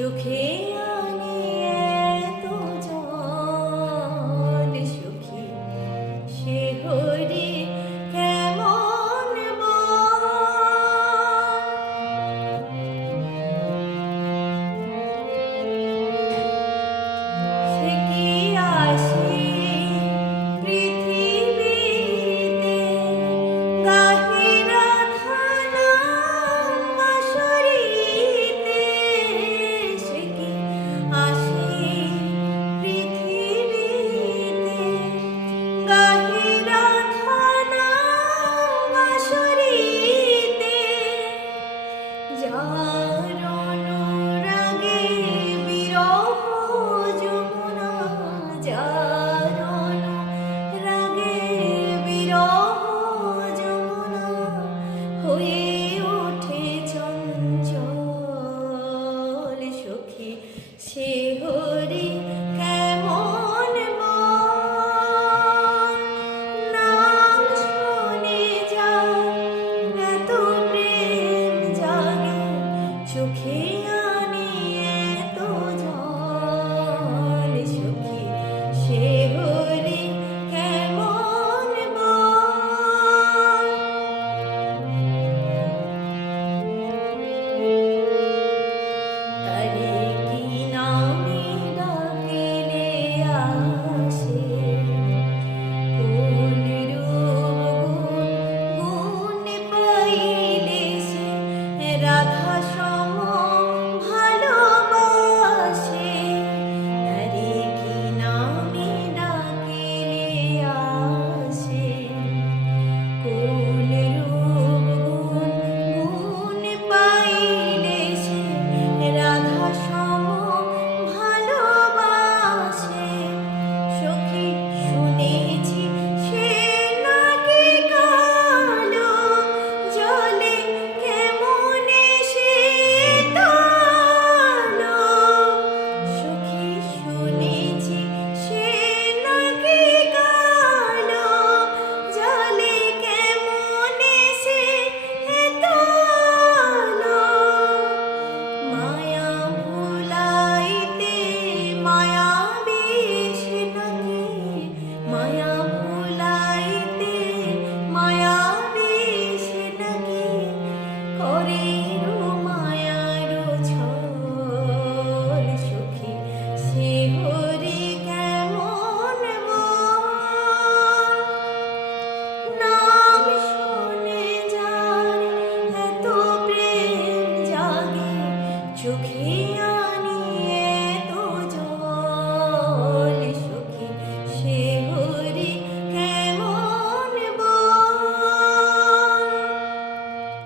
সুখে আনে এত জন সুখী সে হরি কেমন সে কি আসে পৃথিবীতে গাহে রাধা নাম বাঁশরীতে সে কি আসে পৃথিবীতে গাহে রাধা নাম বাঁশরীতে যার অনুরাগে বিরহ যমুনা যার অনুরাগে বিরহ যমুনা হয়ে ওঠে চঞ্চল সখী সে হরি কেমন নাম শুনে যা এত প্রেম জাগে চোখে